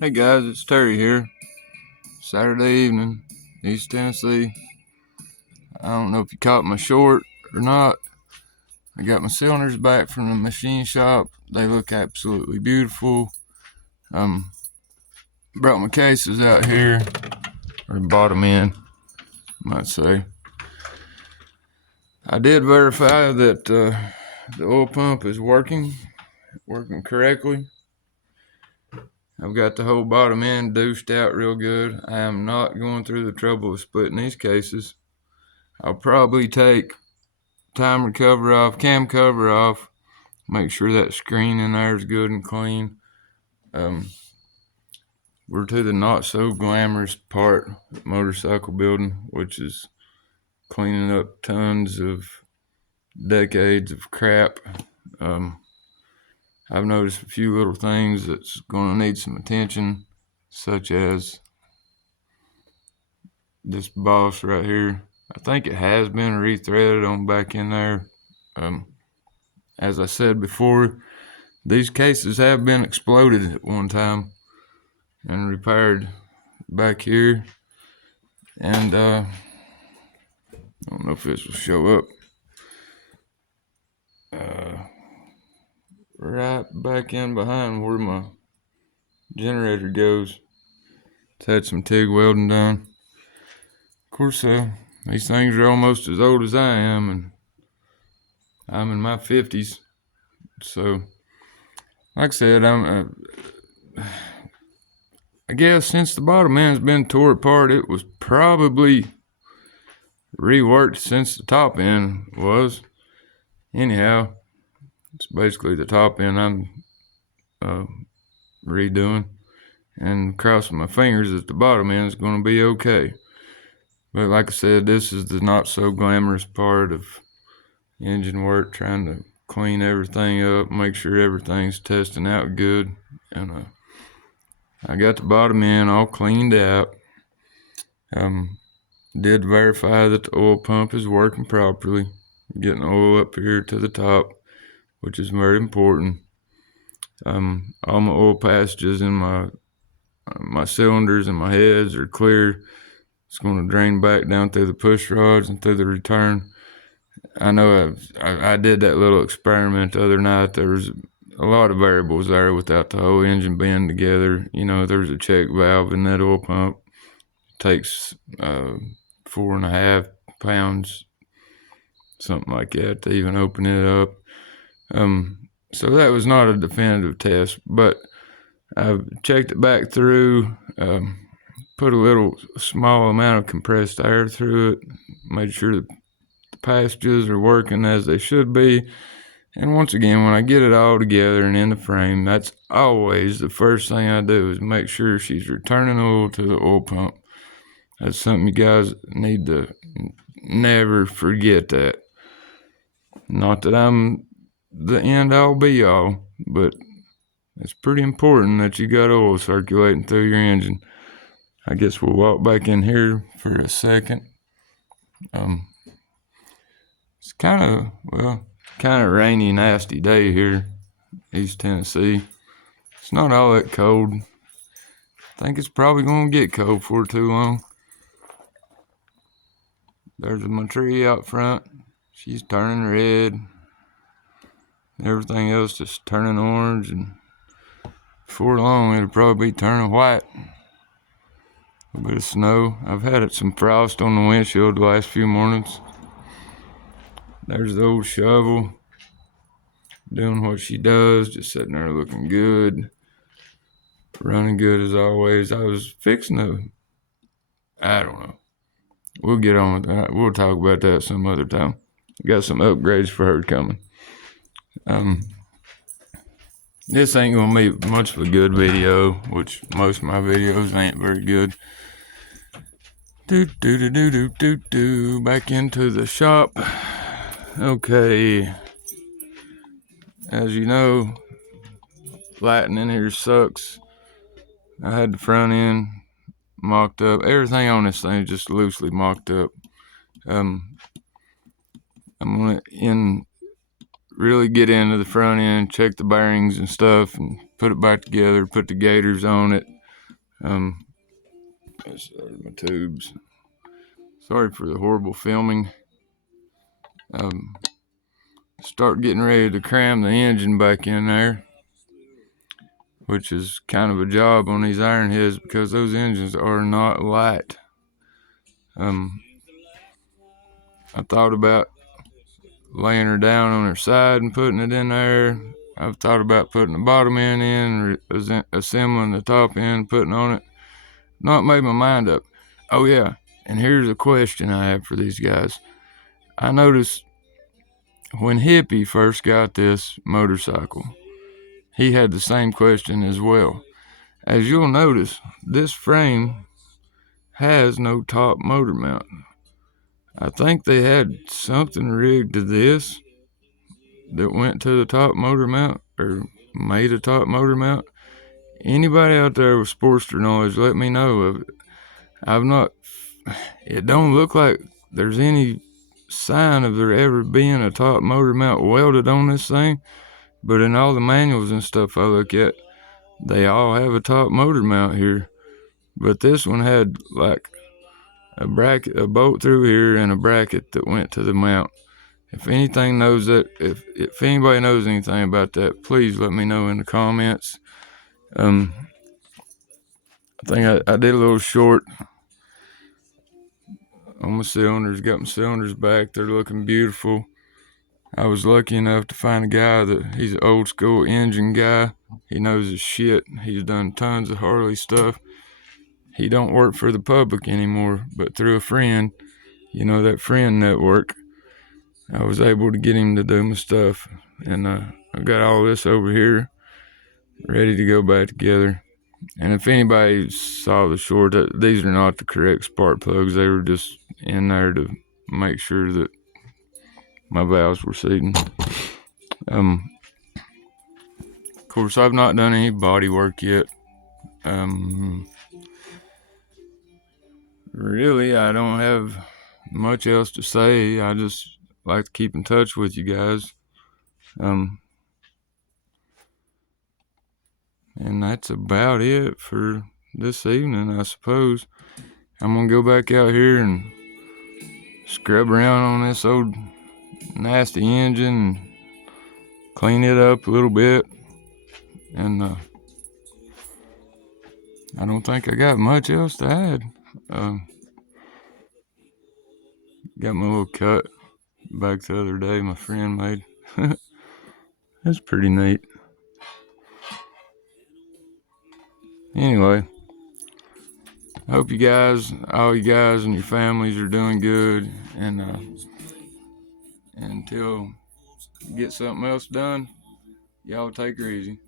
Hey guys, it's Terry here. Saturday evening, East Tennessee. I don't know if you caught my short or not. I got my cylinders back from the machine shop. They look absolutely beautiful. Brought my cases out here, or bought them in, I might say. I did verify that the oil pump is working correctly. I've got the whole bottom end douched out real good. I am not going through the trouble of splitting these cases. I'll probably take timer cover off, cam cover off, make sure that screen in there is good and clean. We're to the not so glamorous part of motorcycle building, which is cleaning up tons of decades of crap. I've noticed a few little things that's going to need some attention, such as this boss right here. I think it has been rethreaded on back in there. As I said before, these cases have been exploded at one time and repaired back here. And I don't know if this will show up. Right back in behind where my generator goes. It's had some TIG welding done. Of course, these things are almost as old as I am, and I'm in my 50s. So, like I said, I guess since the bottom end's been tore apart, it was probably reworked since the top end was. Anyhow, it's basically the top end I'm redoing, and crossing my fingers that the bottom end is going to be okay. But like I said, this is the not so glamorous part of engine work, trying to clean everything up, make sure everything's testing out good. And I got the bottom end all cleaned out. Did verify that the oil pump is working properly, getting oil up here to the top, which is very important. All my oil passages in my cylinders and my heads are clear. It's going to drain back down through the push rods and through the return. I know I did that little experiment the other night. There was a lot of variables there without the whole engine being together. You know, there's a check valve in that oil pump. It takes 4.5 pounds, something like that, to even open it up. So that was not a definitive test, but I've checked it back through, put a little small amount of compressed air through it, made sure the passages are working as they should be. And once again, when I get it all together and in the frame, that's always the first thing I do, is make sure she's returning oil to the oil pump. That's something you guys need to never forget that. Not that I'm the end all be all, but it's pretty important that you got oil circulating through your engine. I guess we'll walk back in here for a second. It's kind of rainy, nasty day here, East Tennessee. It's not all that cold. I think it's probably going to get cold for too long. There's my tree out front. She's turning red. Everything else just turning orange, and before long it'll probably be turning white. A bit of snow. I've had some frost on the windshield the last few mornings. There's the old shovel doing what she does, just sitting there looking good, running good as always. I was fixing I don't know. We'll get on with that. We'll talk about that some other time. Got some upgrades for her coming. This ain't gonna be much of a good video, which most of my videos ain't very good. Back into the shop. Okay. As you know, lighting in here sucks. I had the front end mocked up. Everything on this thing is just loosely mocked up. I'm gonna really get into the front end, check the bearings and stuff, and put it back together, put the gators on it, There's my tubes. Sorry for the horrible filming. Start getting ready to cram the engine back in there, which is kind of a job on these Ironheads because those engines are not light. I thought about laying her down on her side and putting it in there. I've thought about putting the bottom end in, assembling the top end, putting on it. Not made my mind up. Oh yeah, and here's a question I have for these guys. I noticed when Hippie first got this motorcycle, he had the same question as well. As you'll notice, this frame has no top motor mount. I think they had something rigged to this that went to the top motor mount or made a top motor mount. Anybody out there with Sportster knowledge, let me know of it. It don't look like there's any sign of there ever being a top motor mount welded on this thing, but in all the manuals and stuff I look at, they all have a top motor mount here. But this one had like a bracket, a bolt through here, and a bracket that went to the mount. If anything knows that, if anybody knows anything about that, please let me know in the comments. I think I did a little short on my cylinders. Got my cylinders back. They're looking beautiful. I was lucky enough to find a guy he's an old school engine guy. He knows his shit. He's done tons of Harley stuff. He don't work for the public anymore, but through a friend, that friend network, I was able to get him to do my stuff. And I've got all this over here ready to go back together. And if anybody saw the short, these are not the correct spark plugs. They were just in there to make sure that my valves were seating. Of course, I've not done any body work yet. Really, I don't have much else to say. I just like to keep in touch with you guys. And that's about it for this evening, I suppose. I'm gonna go back out here and scrub around on this old nasty engine and clean it up a little bit. And I don't think I got much else to add. Got my little cut back the other day my friend made. That's pretty neat. Anyway, I hope all you guys and your families are doing good. And until you get something else done, y'all take her easy.